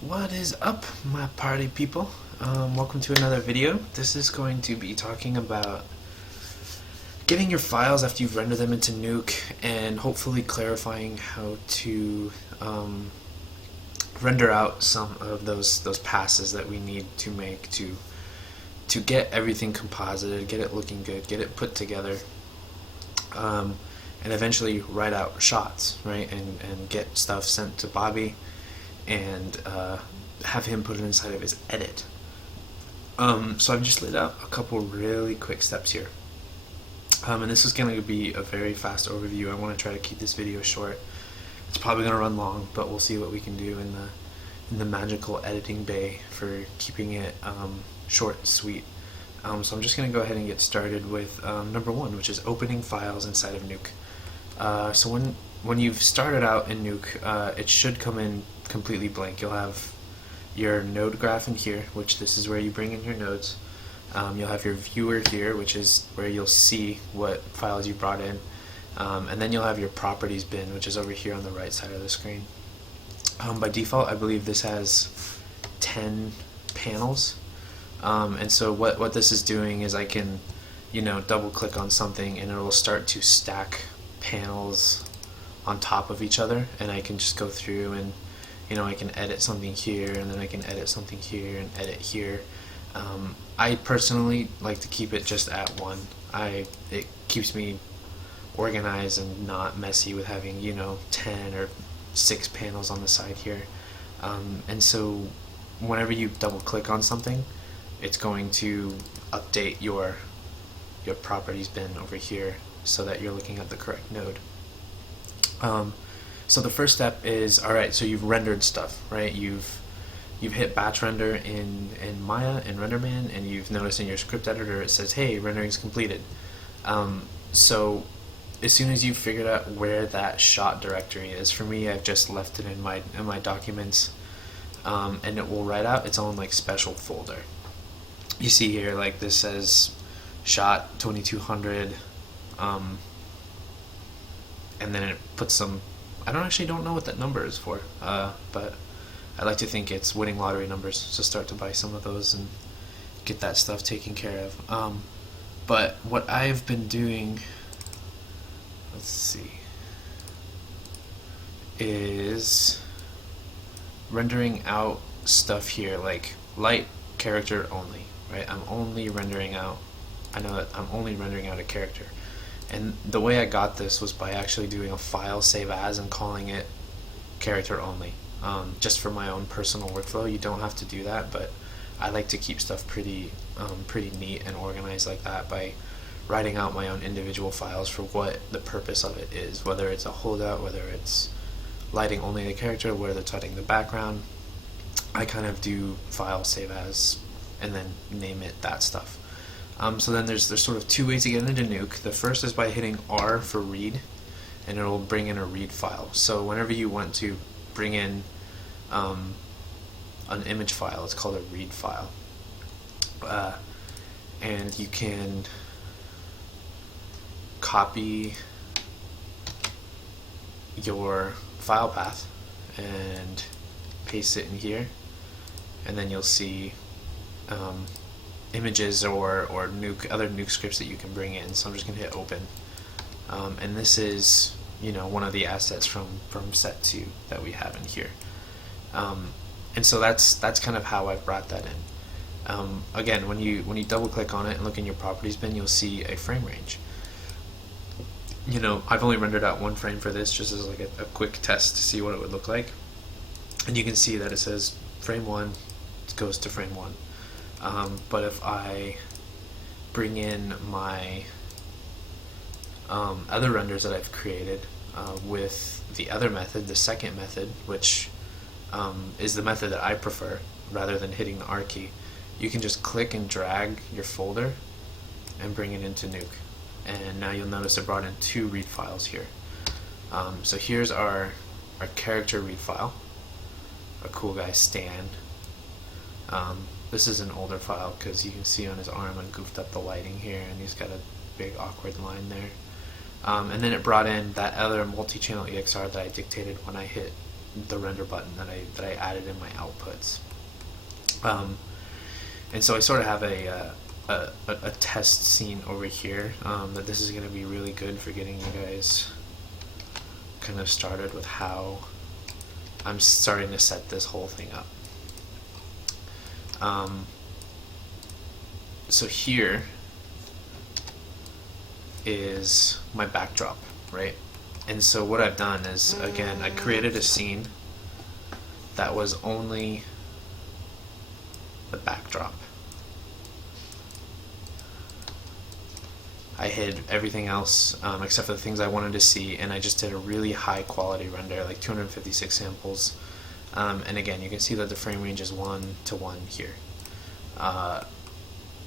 What is up, my party people? Welcome to another video. This is going to be talking about getting your files after you've rendered them into Nuke and hopefully clarifying how to render out some of those passes that we need to make to get everything composited, get it looking good, get it put together, and eventually write out shots, right? And get stuff sent to Bobby and have him put it inside of his edit. So I've just laid out a couple really quick steps here. And this is going to be a very fast overview. I want to try to keep this video short. It's probably going to run long, but we'll see what we can do in the magical editing bay for keeping it short and sweet. So I'm just going to go ahead and get started with number one, which is opening files inside of Nuke. So when you've started out in Nuke, it should come in completely blank. You'll have your node graph in here, which this is where you bring in your nodes. You'll have your viewer here, which is where you'll see what files you brought in. And then you'll have your properties bin, which is over here on the right side of the screen. By default, I believe this has 10 panels. And so what this is doing is I can, double click on something and it will start to stack panels on top of each other, and I can just go through and I can edit something here, and then I can edit something here and edit here. I personally like to keep it just at one. It keeps me organized and not messy with having 10 or 6 panels on the side here. And so whenever you double click on something, it's going to update your properties bin over here so that you're looking at the correct node. So the first step is, alright, so you've rendered stuff, right? You've hit batch render in Maya and RenderMan, and you've noticed in your script editor it says, hey, rendering's completed. So as soon as you've figured out where that shot directory is, for me, I've just left it in my documents, and it will write out its own special folder. You see here, this says shot 2200, and then it puts some, I don't know what that number is for, but I like to think it's winning lottery numbers, so start to buy some of those and get that stuff taken care of. But what I've been doing, let's see, is rendering out stuff here, like light character only, right? I'm only rendering out, I know that I'm only rendering out a character. And the way I got this was by actually doing a file save as and calling it character only. Just for my own personal workflow. You don't have to do that, but I like to keep stuff pretty neat and organized like that by writing out my own individual files for what the purpose of it is, whether it's a holdout, whether it's lighting only the character, whether it's lighting the background. I kind of do file save as and then name it that stuff. So then there's sort of two ways to get into Nuke. The first is by hitting R for read, and it'll bring in a read file. So whenever you want to bring in an image file, it's called a read file. And you can copy your file path and paste it in here, and then you'll see images or other Nuke scripts that you can bring in. So I'm just going to hit open, and this is one of the assets from set 2 that we have in here, and so that's kind of how I've brought that in. Again, when you double click on it and look in your properties bin, you'll see a frame range. I've only rendered out one frame for this just as a quick test to see what it would look like, and you can see that it says frame 1 goes to frame 1. But if I bring in my other renders that I've created with the other method, the second method, which is the method that I prefer rather than hitting the R key, you can just click and drag your folder and bring it into Nuke. And now you'll notice I brought in 2 read files here. So here's our character read file, a cool guy Stan. This is an older file because you can see on his arm I goofed up the lighting here, and he's got a big awkward line there. And then it brought in that other multi-channel EXR that I dictated when I hit the render button that I added in my outputs. And so I sort of have a test scene over here that this is going to be really good for getting you guys kind of started with how I'm starting to set this whole thing up. So here is my backdrop, right? And so what I've done is, again, I created a scene that was only the backdrop. I hid everything else except for the things I wanted to see, and I just did a really high quality render, like 256 samples. And again, you can see that the frame range is 1:1 here.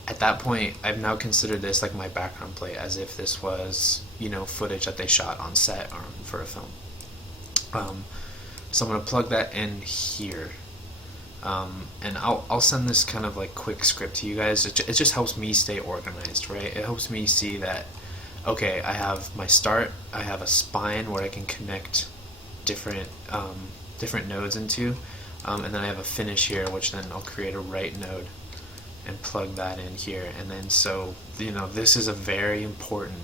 At that point, I've now considered this like my background plate, as if this was, you know, footage that they shot on set or for a film. So I'm going to plug that in here. And I'll send this kind of like quick script to you guys. It just helps me stay organized, right? It helps me see that, okay, I have my start, I have a spine where I can connect different nodes into, and then I have a finish here, which then I'll create a right node and plug that in here. And then, so, you know, this is a very important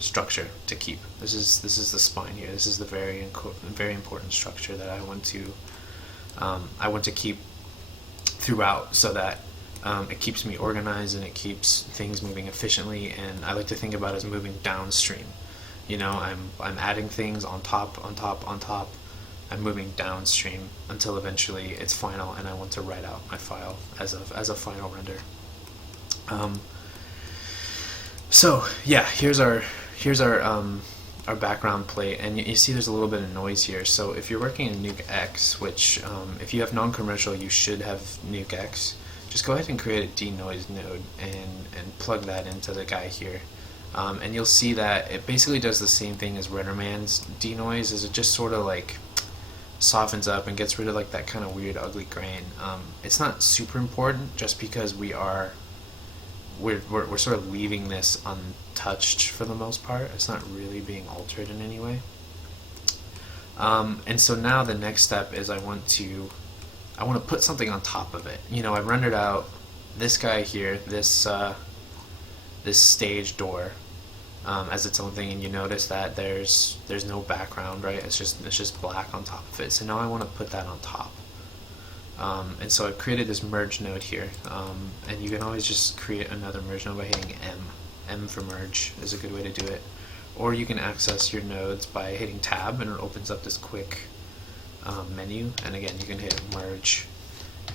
structure to keep. This is the spine here. This is the very important structure that I want to keep throughout, so that it keeps me organized and it keeps things moving efficiently. And I like to think about it as moving downstream. You know, I'm adding things on top. I'm moving downstream until eventually it's final, and I want to write out my file as a final render. So yeah, here's our background plate, and you see there's a little bit of noise here. So if you're working in NukeX, which if you have non-commercial, you should have NukeX, just go ahead and create a denoise node and plug that into the guy here. And you'll see that it basically does the same thing as RenderMan's denoise, is it just sort of like softens up and gets rid of like that kind of weird ugly grain. It's not super important, just because we're sort of leaving this untouched for the most part. It's not really being altered in any way. And so now the next step is I want to put something on top of it. You know, I've rendered out this guy here, this stage door, as its own thing, and you notice that there's no background, right? It's just black on top of it. So now I want to put that on top. And so I've created this merge node here, and you can always just create another merge node by hitting M. M for merge is a good way to do it. Or you can access your nodes by hitting tab, and it opens up this quick menu, and again you can hit merge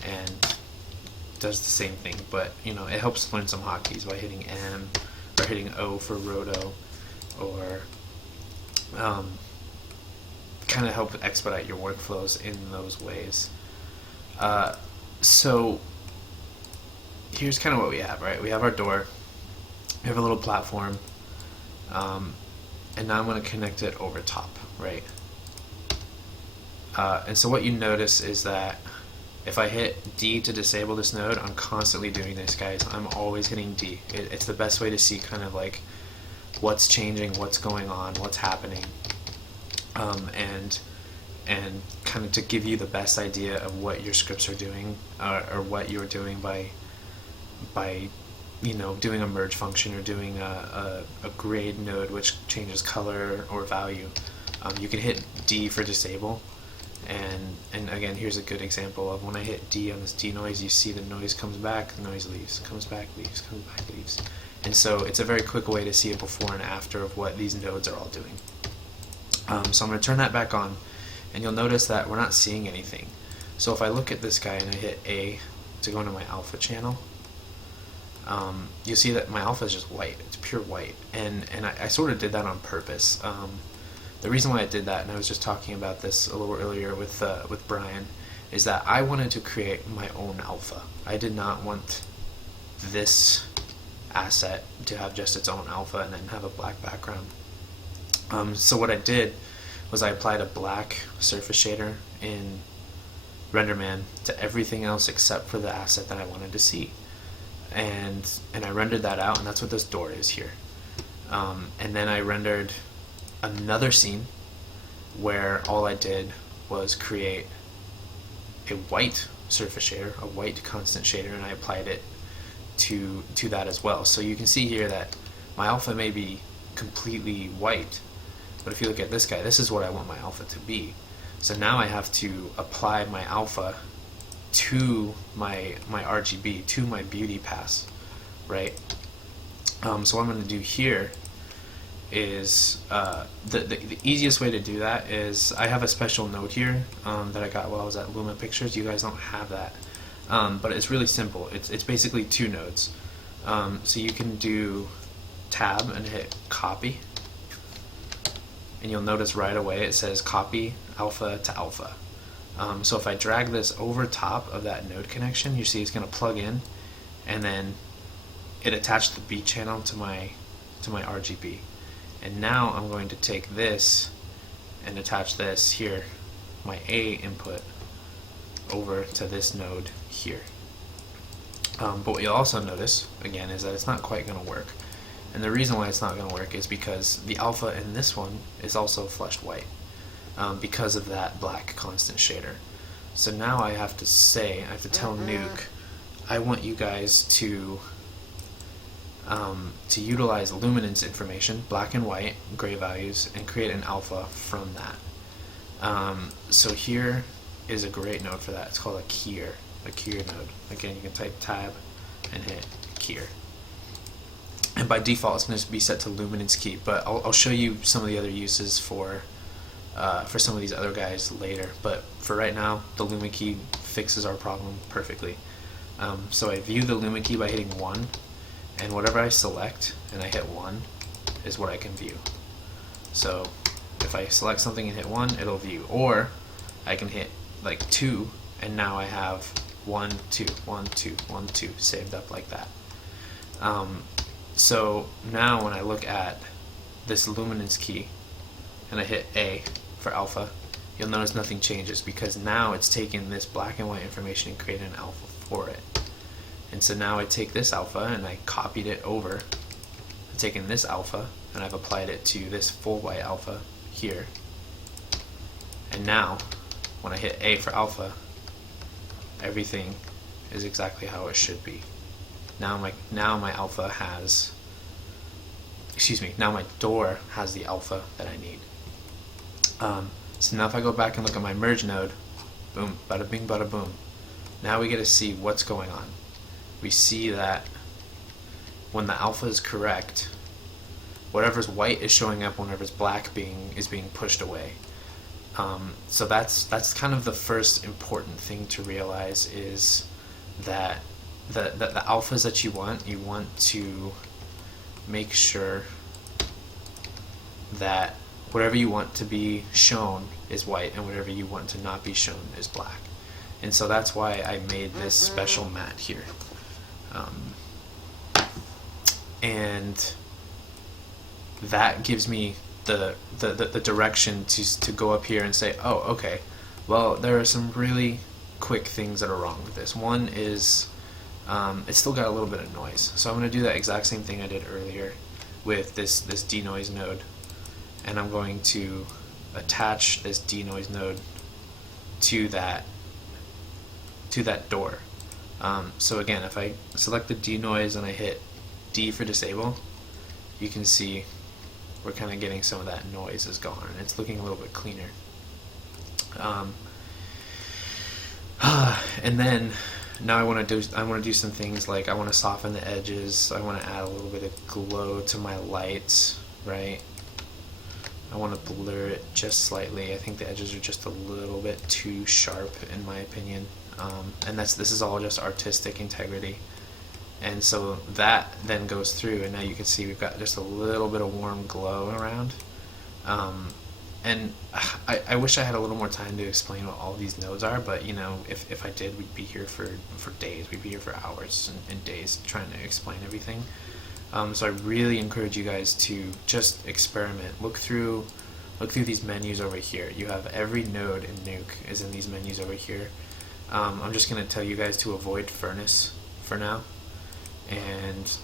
and it does the same thing, but you know, it helps learn some hotkeys by hitting M or hitting O for roto, or kind of help expedite your workflows in those ways. So here's kind of what we have, right? We have our door, we have a little platform, and now I'm going to connect it over top, right? And so what you notice is that if I hit D to disable this node, I'm constantly doing this, guys. I'm always hitting D. It's the best way to see kind of like what's changing, what's going on, what's happening, and kind of to give you the best idea of what your scripts are doing, or what you're doing by you know, doing a merge function or doing a grade node which changes color or value. You can hit D for disable, and again, here's a good example of when I hit D on this denoise, you see the noise comes back, the noise leaves, comes back, leaves, comes back, leaves. And so it's a very quick way to see a before and after of what these nodes are all doing. So I'm going to turn that back on, and you'll notice that we're not seeing anything. So if I look at this guy and I hit A to go into my alpha channel, you'll see that my alpha is just white. It's pure white, and I sort of did that on purpose. The reason why I did that, and I was just talking about this a little earlier with Brian, is that I wanted to create my own alpha. I did not want this asset to have just its own alpha and then have a black background. So what I did was I applied a black surface shader in RenderMan to everything else except for the asset that I wanted to see. And I rendered that out, and that's what this door is here. And then I rendered another scene where all I did was create a white surface shader, a white constant shader, and I applied it to that as well. So you can see here that my alpha may be completely white, but if you look at this guy, this is what I want my alpha to be. So now I have to apply my alpha to my RGB, to my beauty pass, right? So what I'm going to do here is the easiest way to do that is I have a special node here that I got while I was at Luma Pictures. You guys don't have that, but it's really simple. It's basically two nodes. So you can do tab and hit copy, and you'll notice right away it says copy alpha to alpha. So if I drag this over top of that node connection, you see it's going to plug in, and then it attached the B channel to my RGB. And now I'm going to take this and attach this here, my A input, over to this node here. But what you'll also notice, again, is that it's not quite going to work. And the reason why it's not going to work is because the alpha in this one is also flushed white, because of that black constant shader. So now I have to tell Nuke, I want you guys to utilize luminance information, black and white, gray values, and create an alpha from that. So here is a great node for that. It's called a keyer node. Again, you can type tab and hit keyer. And by default, it's going to be set to luminance key, but I'll show you some of the other uses for some of these other guys later. But for right now, the luma key fixes our problem perfectly. So I view the luma key by hitting 1, and whatever I select and I hit 1 is what I can view. So if I select something and hit 1, it'll view. Or I can hit like 2, and now I have 1, 2, 1, 2, 1, 2 saved up like that. So now when I look at this luminance key and I hit A for alpha, you'll notice nothing changes, because now it's taken this black and white information and created an alpha for it. And so now I take this alpha and I copied it over. I've taken this alpha and I've applied it to this full white alpha here. And now when I hit A for alpha, everything is exactly how it should be. Now my alpha has, now my door has the alpha that I need. So now if I go back and look at my merge node, boom, bada bing, bada boom. Now we get to see what's going on. We see that when the alpha is correct, whatever's white is showing up, whenever's black is being pushed away. So that's kind of the first important thing to realize, is that the alphas that you want to make sure that whatever you want to be shown is white and whatever you want to not be shown is black. And so that's why I made this special mat here. And that gives me the direction to go up here and say, oh, okay, well, there are some really quick things that are wrong with this. One is it's still got a little bit of noise. So I'm going to do that exact same thing I did earlier with this denoise node, and I'm going to attach this denoise node to that door. So again, if I select the denoise and I hit D for disable, you can see we're kind of getting some of that noise is gone, and it's looking a little bit cleaner. And then now I want to do some things like I want to soften the edges. I want to add a little bit of glow to my lights, right? I want to blur it just slightly. I think the edges are just a little bit too sharp, in my opinion. And this is all just artistic integrity. And so that then goes through, and now you can see we've got just a little bit of warm glow around. And I wish I had a little more time to explain what all these nodes are, but you know, if I did, we'd be here for days. We'd be here for hours and days trying to explain everything. So I really encourage you guys to just experiment. Look through these menus over here. You have every node in Nuke is in these menus over here. I'm just going to tell you guys to avoid furnace for now, and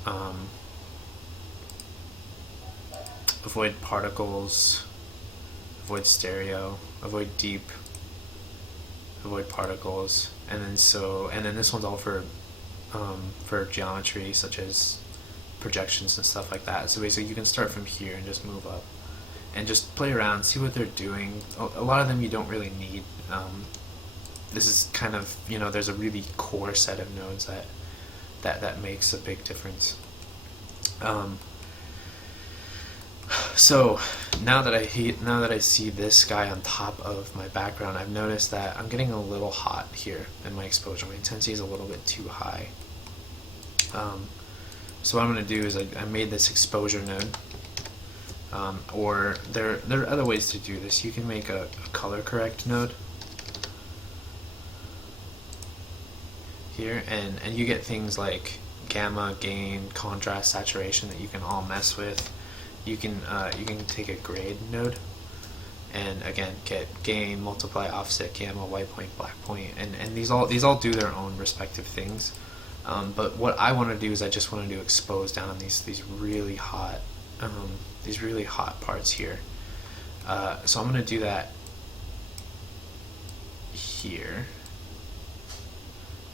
avoid particles, avoid stereo, avoid deep, avoid particles, and then this one's all for geometry such as projections and stuff like that. So basically you can start from here and just move up and just play around, see what they're doing. A lot of them you don't really need. This is kind of, there's a really core set of nodes that makes a big difference. So now that I see this guy on top of my background, I've noticed that I'm getting a little hot here in my exposure. My intensity is a little bit too high. So what I'm going to do is I made this exposure node. Or there are other ways to do this. You can make a color correct node here, and you get things like gamma, gain, contrast, saturation that you can all mess with. You can take a grade node, and again get gain, multiply, offset, gamma, white point, black point, and these all do their own respective things. But what I want to do is I just want to do expose down on these really hot parts here. So I'm going to do that here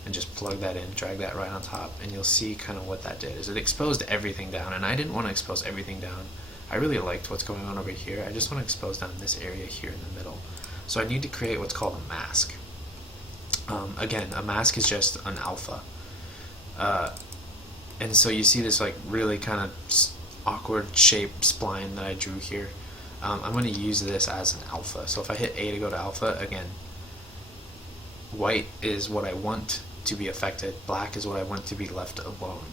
and just plug that in, drag that right on top, and you'll see kind of what that did is it exposed everything down, and I didn't want to expose everything down. I really liked what's going on over here. I just want to expose down this area here in the middle. So I need to create what's called a mask. Again, a mask is just an alpha. And so you see this like really kind of awkward shape spline that I drew here. I'm going to use this as an alpha. So if I hit A to go to alpha, again, white is what I want to be affected, black is what I want to be left alone.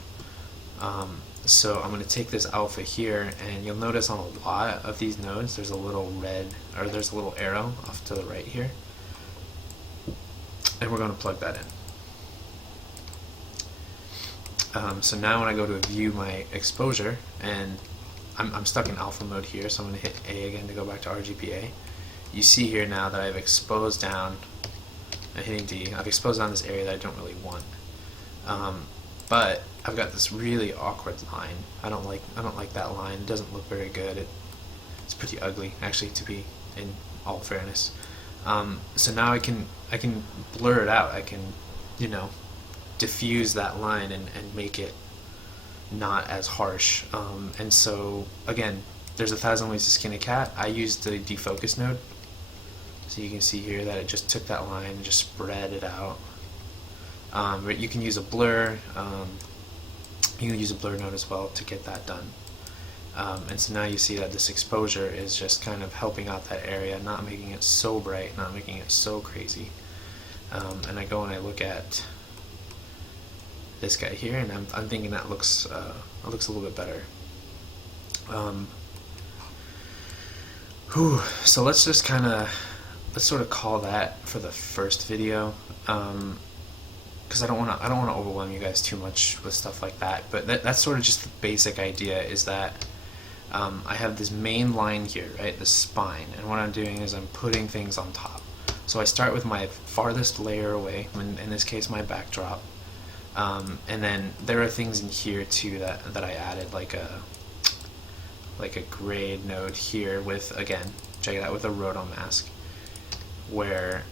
So I'm going to take this alpha here, and you'll notice on a lot of these nodes there's a little there's a little arrow off to the right here, and we're going to plug that in. So now when I go to view my exposure, and I'm stuck in alpha mode here, so I'm going to hit A again to go back to RGBA. You see here now that I've exposed down, I'm hitting D, I've exposed down this area that I don't really want. But I've got this really awkward line. I don't like that line. It doesn't look very good. It's pretty ugly, actually, to be in all fairness. So now I can blur it out. I can, diffuse that line and make it not as harsh. And so again, there's 1,000 ways to skin a cat. I used the defocus node, so you can see here that it just took that line and just spread it out. But you can use a blur. You can use a blur node as well to get that done. And so now you see that this exposure is just kind of helping out that area, not making it so bright, not making it so crazy. And I go and I look at this guy here, and I'm thinking that looks a little bit better. So let's just sort of call that for the first video, because I don't want to overwhelm you guys too much with stuff like that. But that's sort of just the basic idea, is that I have this main line here, right, this spine, and what I'm doing is I'm putting things on top. So I start with my farthest layer away, in this case my backdrop, and then there are things in here too that I added, like a grade node here with, again, check it out, with a roto mask, where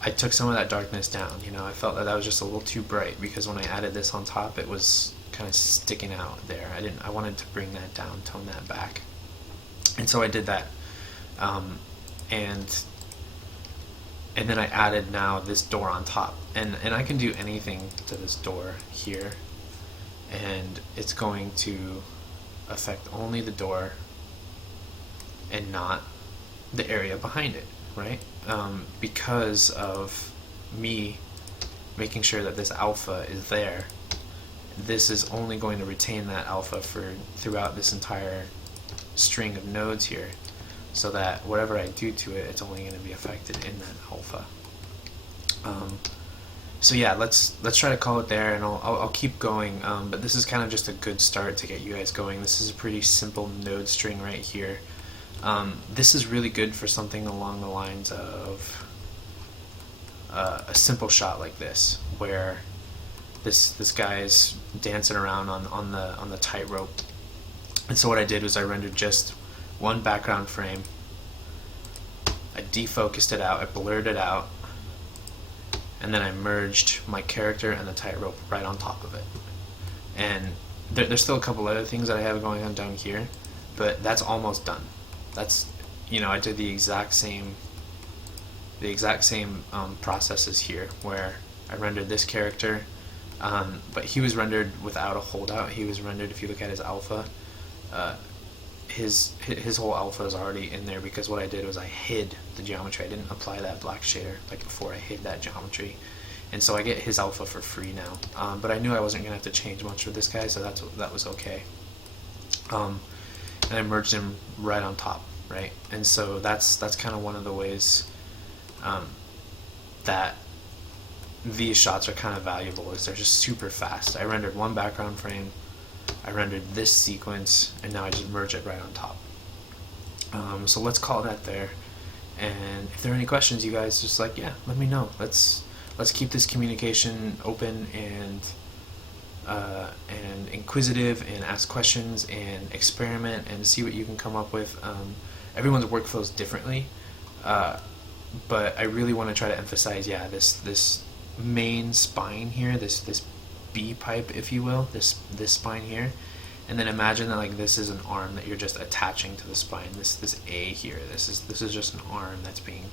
I took some of that darkness down. I felt that was just a little too bright, because when I added this on top, it was kind of sticking out there. I wanted to bring that down, tone that back, and so I did that. And then I added now this door on top, and I can do anything to this door here, and it's going to affect only the door and not the area behind it, right? Because of me making sure that this alpha is there, this is only going to retain that alpha throughout this entire string of nodes here, so that whatever I do to it, it's only going to be affected in that alpha. So yeah, let's try to call it there, and I'll keep going. But this is kind of just a good start to get you guys going. This is a pretty simple node string right here. This is really good for something along the lines of a simple shot like this, where this guy is dancing around on the tightrope. And so what I did was I rendered just one background frame. I defocused it out, I blurred it out, and then I merged my character and the tightrope right on top of it. And there's still a couple other things that I have going on down here, but that's almost done. That's, I did the exact same processes here, where I rendered this character, but he was rendered without a holdout. He was rendered, if you look at his alpha, his whole alpha is already in there, because what I did was I hid the geometry. I didn't apply that black shader like before. I hid that geometry, and so I get his alpha for free now. But I knew I wasn't gonna have to change much with this guy, so that was okay. And I merged him right on top, right? And so that's kind of one of the ways that these shots are kind of valuable, is they're just super fast. I rendered one background frame, I rendered this sequence, and now I just merge it right on top. So let's call that there. And if there are any questions, you guys just let me know. Let's keep this communication open and inquisitive, and ask questions and experiment and see what you can come up with. Everyone's workflow is differently, but I really want to try to emphasize, this main spine here, this B pipe, if you will, this spine here, and then imagine that like this is an arm that you're just attaching to the spine. This A here, this is just an arm that's being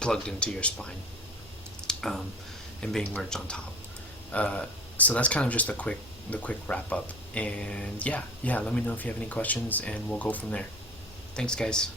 plugged into your spine, and being merged on top. So that's kind of just the quick wrap up, and yeah, let me know if you have any questions, and we'll go from there. Thanks, guys.